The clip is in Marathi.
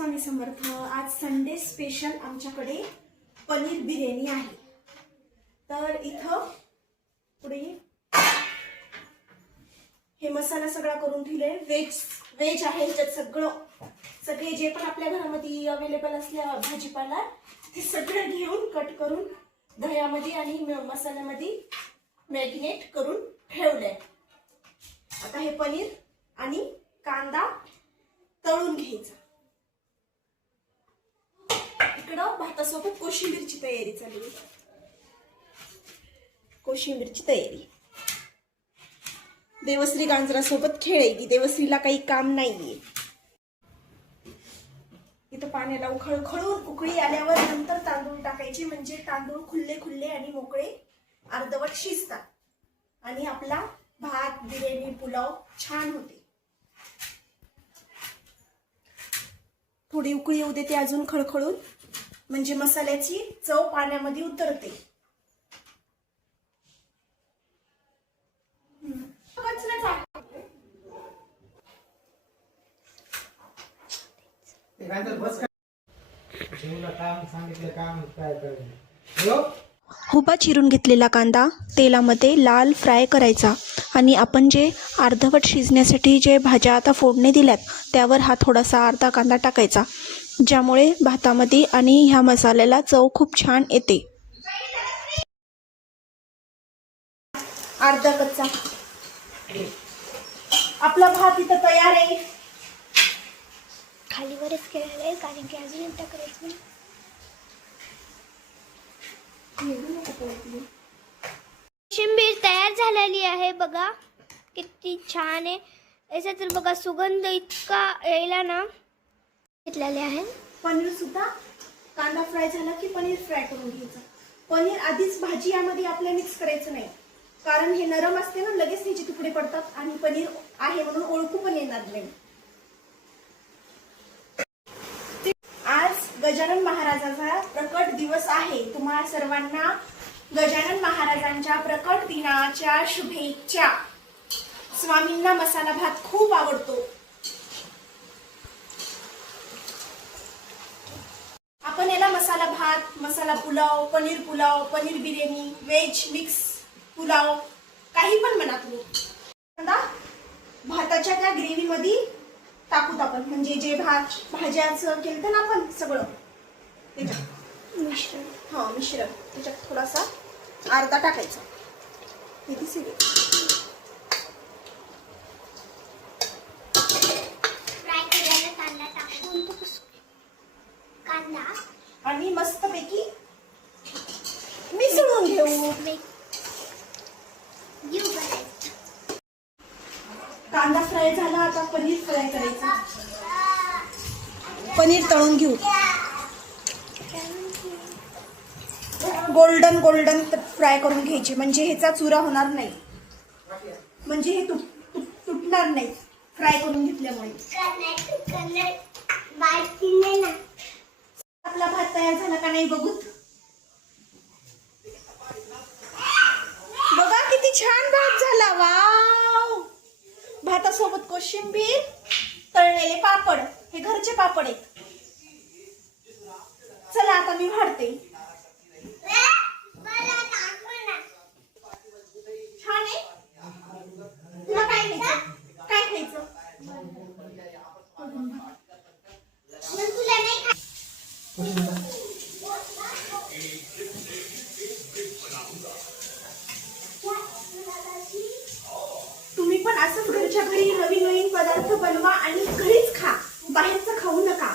स्वामी समर्थ आज संडे स्पेशल आमच्याकडे पनीर बिर्याणी आहे. तर इथं पुढे हे मसाला सगळा करून ठेवले. व्हेज व्हेज आहे ह्याच्यात सगळं. सगळे जे पण आपल्या घरामध्ये अवेलेबल असल्या भाजीपाला ते सगळं घेऊन कट करून दह्यामध्ये आणि मसाल्यामध्ये मॅरिनेट करून ठेवलंय. आता हे पनीर आणि कांदा तळून घ्यायचा. इकडं भातासोबत कोशिंबीरची तयारी चालू कोशिंबीरची तयारी. देवश्री गांजरासोबत खेळायची देवश्रीला काही काम नाहीये. इथं पाण्याला उखळ उकळी आल्यावर नंतर तांदूळ टाकायचे. म्हणजे तांदूळ खुल्ले खुल्ले आणि मोकळे अर्धवट शिजतात. आणि आपला भात बिर्याणी पुलाव छान होते. थोडी उकळी येऊ देते अजून खळखळून. म्हणजे मसाल्याची चव पाण्यामध्ये उतरते. हो उभा चिरून घेतलेला कांदा तेलामध्ये लाल फ्राय करायचा आणि आपण जे अर्धवट शिजण्यासाठी जे भाज्या आता फोडणी दिल्यात त्यावर हा थोडासा अर्धा कांदा टाकायचा. ज्यामुळे भातामध्ये आणि ह्या मसाल्याला चव खूप छान येते. अर्धा कच्चा. आपला भात इथं तयार आहे. खाली वरच केलेलं आहे कारण की अजून एकदा करायचं नाही. कोशिंबीर तयार झालेली आहे बघा. किती छान आहे. याचा तर बघा सुगंध इतका यायला ना. घेतलेले आहे. पनीर सुद्धा कांदा फ्राय झाला की पनीर फ्राय करून घ्यायचं. पनीर आधीच भाजी यामध्ये आपल्या मिक्स करायचं नाही. कारण हे नरम असते ना लगेच त्याचे तुकडे पडतात आणि पनीर आहे म्हणून ओळखू पण येणार नाही. आज गजानन महाराजाचा प्रकट दिवस आहे. तुम्हा सर्वांना गजानन महाराजांच्या प्रकट दिनाच्या शुभेच्छा. स्वामींना मसाला भात खूप आवडतो. याला मसाला भात मसाला पुलाव पनीर पुलाव पनीर बिर्याणी व्हेज मिक्स पुलाव काही पण म्हणा तुम्ही. भाताच्या त्या ग्रेव्ही मध्ये टाकूत आपण. म्हणजे जे भात भाज्याचं केलं ना आपण सगळं. त्याच्यात. मिश्रण. हा मिश्रण. त्याच्यात थोडासा अर्धा टाकायचा. हे दिसेल फ्राय केलेला कांदा टाकून कांदा आणि मस्तपैकी मिसळून घेऊ. कांदा फ्राय झाला आता पनीर फ्राय करायचं. पनीर तळून घेऊ. गोल्डन गोल्डन फ्राय करून घ्यायचे. म्हणजे ह्याचा चुरा होणार नाही. म्हणजे हे तुट तुट- तुटणार नाही. फ्राय करून घेतल्यामुळे आपला भात तयार झाला का नाही बघूत? बघा किती छान भात झाला वाव! भातासोबत कोशिंबीर तळलेले पापड हे घरचे पापड आहेत. चला आता मी वाढते. छान आहे? तुला काय खायचं? काय खायचं? असंच घरच्या घरी नवीन नवीन पदार्थ बनवा आणि घरीच खा. बाहेरचं खाऊ नका.